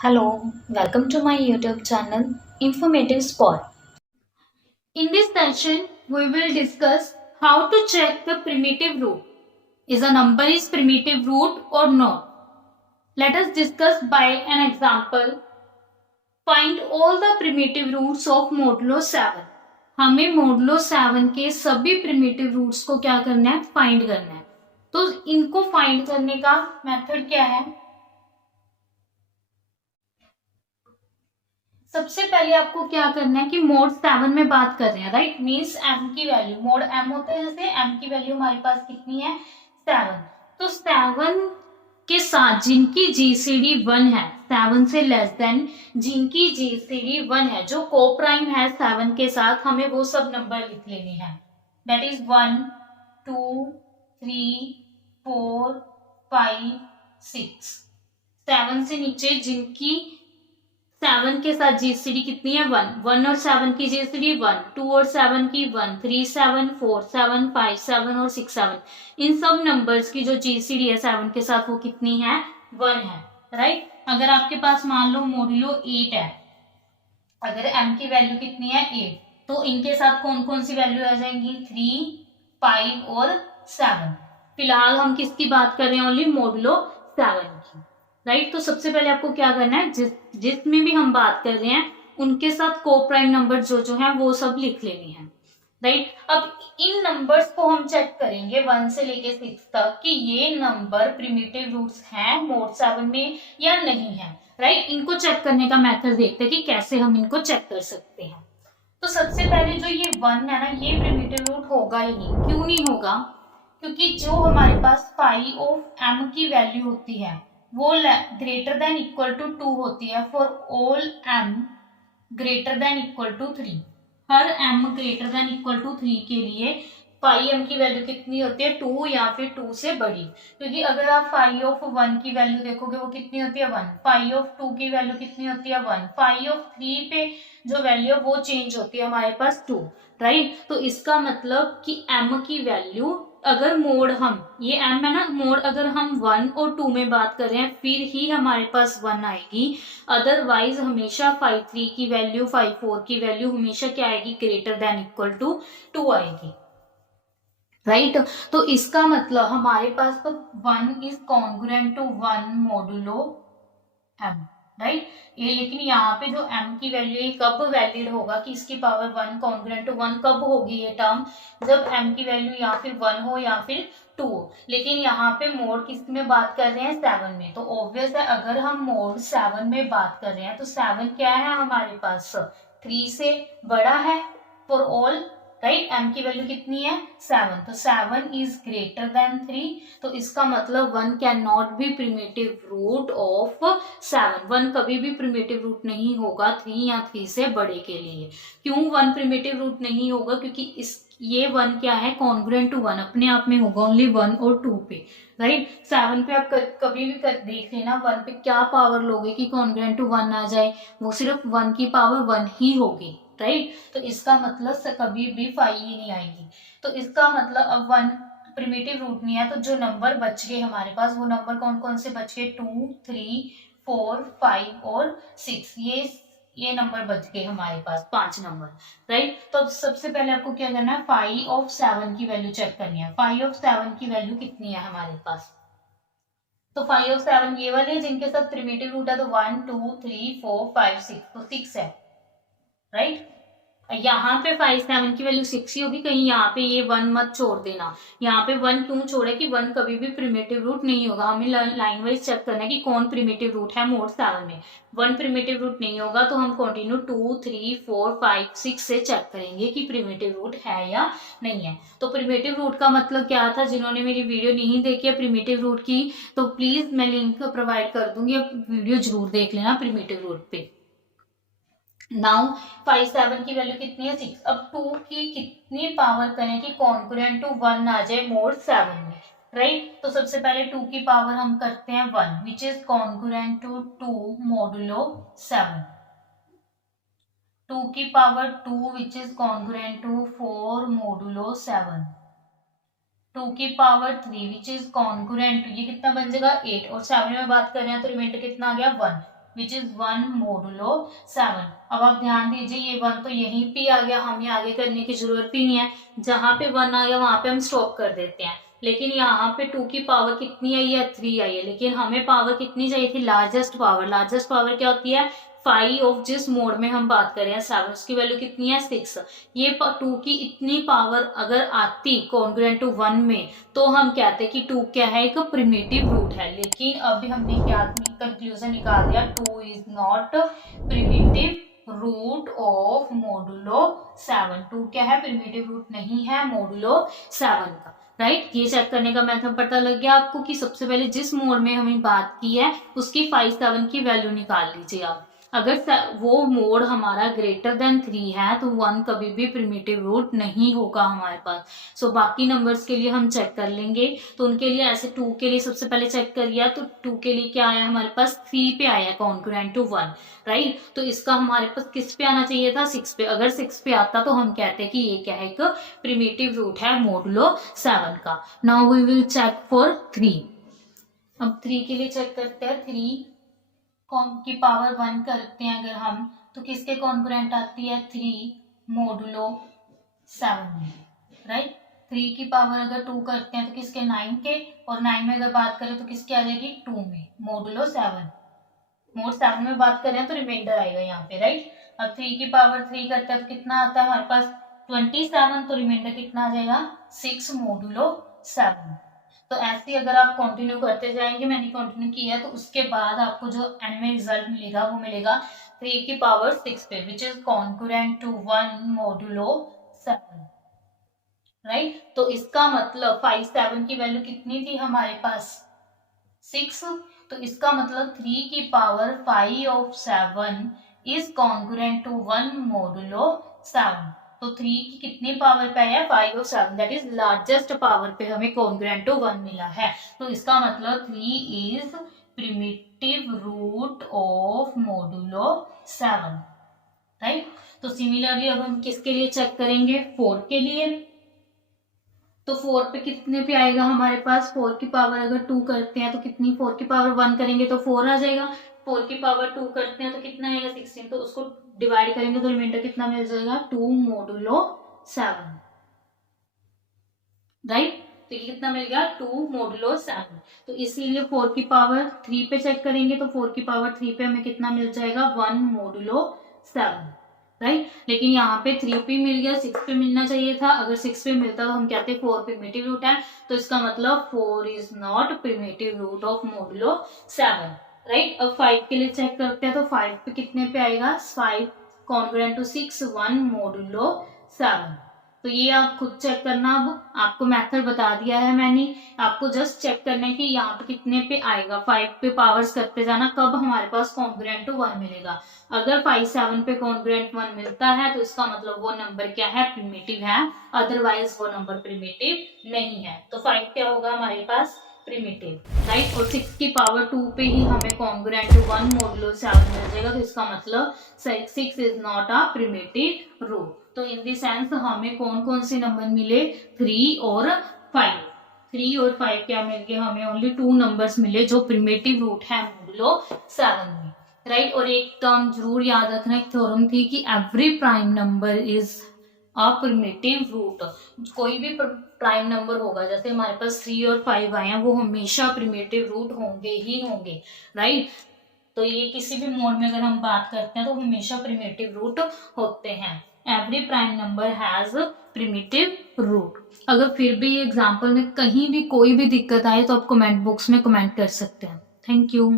Hello, welcome to my YouTube channel Informative Spot. In this session, we will discuss how to check the primitive root. Is a number is primitive root or not? Let us discuss by an example. Find all the primitive roots of modulo 7. हमें modulo 7 के सभी primitive roots को क्या करना है, find करना है। तो इनको फाइंड करने का मेथड क्या है? सबसे पहले आपको क्या करना है कि मोड 7 में बात कर रहे हैं, राइट। मीन्स m की वैल्यू, मोड m होता है, जैसे m की वैल्यू हमारे पास कितनी है, 7। तो 7 के साथ जिनकी जीसीडी 1 है, 7 से लेस देन जिनकी जीसीडी 1 है, जो को प्राइम है 7 के साथ, हमें वो सब नंबर लिख लेने हैं। That is 1 2 3 4 5 6। 7 से नीचे जिनकी 7 के साथ जीसीडी कितनी है, 1। 1 और 7 की जीसीडी 1, 2 और 7 की 1, 3 7 4 7 5 7 और 6 7। इन सब नंबर्स की जो जीसीडी है 7 के साथ वो कितनी है, 1 है, राइट। अगर आपके पास मान लो मोडुलो 8 है, अगर m की वैल्यू कितनी है, 8, तो इनके साथ कौन कौन सी वैल्यू आ जाएंगी, 3 5 और 7। फिलहाल हम किसकी बात कर रहे हैं, ओनली मोडुलो 7 की, राइट। तो सबसे पहले आपको क्या करना है, जिसमें भी हम बात कर रहे हैं उनके साथ को प्राइम नंबर जो जो है वो सब लिख लेनी है, राइट। अब इन नंबर्स को हम चेक करेंगे 1 से लेके 6 तक कि ये नंबर प्रिमिटिव रूट्स हैं मोड 7 में या नहीं है, राइट। इनको चेक करने का मेथड देखते हैं कि कैसे हम इनको चेक कर सकते हैं। तो सबसे पहले जो ये 1 है ना, ये प्रिमिटिव रूट होगा ही नहीं। क्यों नहीं होगा? क्योंकि जो हमारे पास फाई ऑफ m की वैल्यू होती है वो ग्रेटर देन इक्वल टू 2 होती है for all m greater than equal to 3। हर m greater than equal to 3 के लिए फाई m की वैल्यू कितनी होती है, 2 या फिर 2 से बड़ी। क्योंकि अगर आप फाई ऑफ 1 की वैल्यू देखोगे वो कितनी होती है, 1। फाई ऑफ 2 की वैल्यू कितनी होती है, 1। फाई ऑफ 3 पे जो वैल्यू है वो चेंज होती है हमारे पास 2, राइट। तो इसका मतलब कि m की वैल्यू, अगर मोड हम, ये m है ना, मोड अगर हम 1 और 2 में बात कर रहे हैं फिर ही हमारे पास 1 आएगी। अदरवाइज हमेशा 5 3 की वैल्यू, 5 4 की वैल्यू हमेशा क्या आएगी, ग्रेटर देन इक्वल टू 2 आएगी, राइट। तो इसका मतलब हमारे पास तो 1 is congruent to 1 modulo m, right. ये लेकिन यहाँ पे जो m की वैल्यू है कब वैलिड होगा कि इसकी पावर 1 कॉन्ग्रुएंट टू 1 कब होगी ये टर्म, जब m की वैल्यू या फिर 1 हो या फिर 2 हो। लेकिन यहाँ पे मोड किस में बात कर रहे हैं, 7 में। तो ऑब्वियस है अगर हम मोड 7 में बात कर रहे हैं तो 7 क्या है हमारे पास, 3 से बड़ा है फॉर ऑल, राइट। m की वैल्यू कितनी है, 7। तो 7 इज ग्रेटर देन 3। तो इसका मतलब 1 can not be primitive root of 7। 1 कभी भी प्रिमिटिव रूट नहीं होगा 3 या 3 से बड़े के लिए। क्यों 1 प्रिमिटिव रूट नहीं होगा? क्योंकि इस ये 1 क्या है, कॉन्ग्रुएंट टू 1 अपने आप में होगा ओनली 1 और 2 पे, राइट। 7 पे आप कभी भी देख लेना 1 पे क्या पावर लोगे कि कॉन्ग्रुएंट टू 1 आ जाए, वो सिर्फ 1 की पावर 1 ही होगी, राइट। तो इसका मतलब से कभी भी फाई ही नहीं आएगी। तो इसका मतलब अब 1 प्रिमिटिव रूट नहीं है, तो जो नंबर बच गए हमारे पास वो नंबर कौन कौन से बच गए, 2 3 4 5 और 6। ये नंबर बच गए हमारे पास, 5 नंबर, राइट। तो अब सबसे पहले आपको क्या करना है, फाई ऑफ 7 की वैल्यू चेक करनी है। फाई ऑफ 7 की वैल्यू कितनी है हमारे पास, तो फाई ऑफ 7 ये वाले जिनके साथ प्रिमिटिव रूट है, तो 1 2 3 4 5 6, तो 6 है, राइट। यहाँ पे 5 7 की वैल्यू 6 ही होगी, कहीं यहाँ पे ये 1 मत छोड़ देना। यहाँ पे 1 क्यों छोड़े कि 1 कभी भी प्रिमिटिव रूट नहीं होगा। हमें लाइन वाइज चेक करना है कि कौन प्रिमिटिव रूट है मोड 7 में। 1 प्रिमिटिव रूट नहीं होगा तो हम कंटिन्यू 2 3 4 5 6 से चेक करेंगे कि प्रिमिटिव रूट है या नहीं है। तो प्रिमिटिव रूट का मतलब क्या था, जिन्होंने मेरी वीडियो नहीं देखी है प्रिमिटिव रूट की, तो प्लीज मैं लिंक प्रोवाइड कर दूंगी, वीडियो जरूर देख लेना प्रिमिटिव रूट पे। नाउ 5 7 की वैल्यू कितनी है, 6। अब 2 की कितनी पावर करें कि कॉन्ग्रुएंट टू 1 आ जाए मोड 7 में, राइट। तो सबसे पहले 2 की पावर हम करते हैं 1 which is congruent to 2 modulo 7। 2 की power 2 which is congruent to 4 modulo 7। 2 की power 3 which is congruent to, ये कितना बन जाएगा 8, और 7 में बात कर रहे हैं तो रिमाइंडर कितना आ गया 1 विच इज 1 मोडुलो 7। अब आप ध्यान दीजिए, ये 1 तो यहीं पे आ गया, हमें आगे करने की जरूरत ही नहीं है। जहां पे 1 आ गया वहां पे हम स्टॉप कर देते हैं। लेकिन यहाँ पे 2 की पावर कितनी आई है, 3 आई है। लेकिन हमें पावर कितनी चाहिए थी, लार्जेस्ट पावर। लार्जेस्ट पावर क्या होती है, 5 ऑफ जिस मोड में हम बात कर रहे हैं 7, उसकी वैल्यू कितनी है, 6। ये 2 की इतनी पावर अगर आती कॉन्ग्रुएंट टू 1 में, तो हम कहते कि 2 क्या है, एक प्रिमिटिव रूट है। लेकिन अभी हमने क्या कंक्लूजन निकाल दिया, 2 is not primitive root of modulo 7। 2 क्या है, प्रिमिटिव रूट नहीं है मोडुलो 7 का। राइट, ये चेक करने का मेथड पता लग गया आपको कि सबसे पहले जिस मोड में हमने बात की है उसकी 5 7 की वैल्यू निकाल लीजिए आप। अगर वो मोड हमारा ग्रेटर देन 3 है तो 1 कभी भी प्रिमिटिव रूट नहीं होगा हमारे पास। सो बाकी नंबर्स के लिए हम चेक कर लेंगे। तो उनके लिए ऐसे 2 के लिए सबसे पहले चेक करिए, तो 2 के लिए क्या आया हमारे पास, 3 पे आया कॉन्ग्रुएंट टू 1। राइट, तो इसका हमारे पास किस पे आना चाहिए था, 6 पे। अगर 6 पे आता तो हम कहते कि ये क्या है, एक प्रिमिटिव रूट है मोडुलो 7 का। Now we will check for 3। अब 3 के लिए चेक करते हैं। 3 की पावर 1 करते हैं अगर हम, तो किसके कॉन्ग्रुएंट आती है, 3 मोडुलो 7 में। राइट, 3 की पावर अगर 2 करते हैं तो किसके, 9 के। और 9 में अगर बात करें तो किसके आ जाएगी, 2 में, मोडुलो 7। मोड 7 में बात करें तो रिमाइंडर आएगा यहाँ पे। राइट, अब 3 की पावर 3 करते हैं तो कितना आता है हमारे पास, 27। तो रिमाइंडर कितना आ जाएगा, 6 मोडुलो 7। तो ऐसे अगर आप कंटिन्यू करते जाएंगे, मैंने कंटिन्यू किया, तो उसके बाद आपको जो एंड में रिजल्ट मिलेगा वो मिलेगा 3 की पावर 6 पे, which is congruent to 1 modulo 7। Right, तो इसका मतलब 5 7 की वैल्यू कितनी थी हमारे पास, 6। तो इसका मतलब 3 की power 5 of 7 is congruent to 1 modulo 7। तो 3 की कितनी पावर पे आया, 5 और 7, दैट इज लार्जेस्ट पावर पे हमें कॉन्ग्रुएंट टू 1 मिला है। तो इसका मतलब 3 is primitive root of modulo 7। Right, तो सिमिलरली अब हम किसके लिए चेक करेंगे, 4 के लिए। तो 4 पे कितने पे आएगा हमारे पास, 4 की पावर अगर 2 करते हैं तो कितनी, 4 की पावर 1 करेंगे तो 4 आ जाएगा। 4 की पावर 2 करते हैं तो कितना आएगा, 16। तो उसको डिवाइड करेंगे तो रिमाइंडर कितना मिल जाएगा, 2 मोडुलो 7। राइट, तो ये कितना मिल गया, 2 मोडुलो 7। तो इसीलिए 4 की पावर 3 पे चेक करेंगे तो 4 की पावर 3 पे हमें कितना मिल जाएगा, 1 मोडुलो 7। राइट, लेकिन यहाँ पे 3 पे मिल गया, 6 पे मिलना चाहिए था। अगर 6 पे मिलता तो हम कहते 4 प्रिमिटिव रूट है। तो इसका मतलब 4 is not primitive root of modulo 7। Right, अब 5 के लिए चेक करते हैं तो 5 पे कितने पे आएगा, 5 कॉन्ग्रुएंट टू 6 1 मोडुलो 7। तो ये आप खुद चेक करना। अब आपको मेथड बता दिया है मैंने, आपको जस्ट चेक करना है कि यहाँ पे कितने पे आएगा। 5 पे पावर्स करते जाना, कब हमारे पास कॉन्ग्रुएंट टू 1 मिलेगा। अगर 5 7 पे कॉन्ग्रुएंट 1 मिलता है तो इसका मतलब वो नंबर क्या है, प्रिमिटिव है। अदरवाइज वो नंबर प्रिमिटिव नहीं है। तो 5 क्या होगा हमारे पास, प्रिमिटिव। राइट, और 6 की पावर 2 पे ही हमें कॉन्ग्रुएंट टू 1 मोडुलो 7 मिल जाएगा। तो इसका मतलब 6 is not a primitive root. तो इन द सेंस हमें कौन कौन से नंबर मिले, 3 और 5। 3 और 5 क्या मिल गए, हमें ओनली 2 नंबर्स मिले जो प्रिमिटिव रूट है मोडुलो 7 में। राइट, और एक टर्म जरूर याद रखना, एक थ्योरम थी कि every prime number is a primitive root. कोई भी प्राइम नंबर होगा, जैसे हमारे पास 3 और 5 आए हैं, वो हमेशा प्रिमिटिव रूट होंगे ही होंगे। राइट, तो ये किसी भी मोड में अगर हम बात करते हैं तो हमेशा प्रिमिटिव रूट होते हैं। Every prime number has primitive root. अगर फिर भी एग्जाम्पल में कहीं भी कोई भी दिक्कत आए तो आप कमेंट बॉक्स में कमेंट कर सकते हैं। Thank you.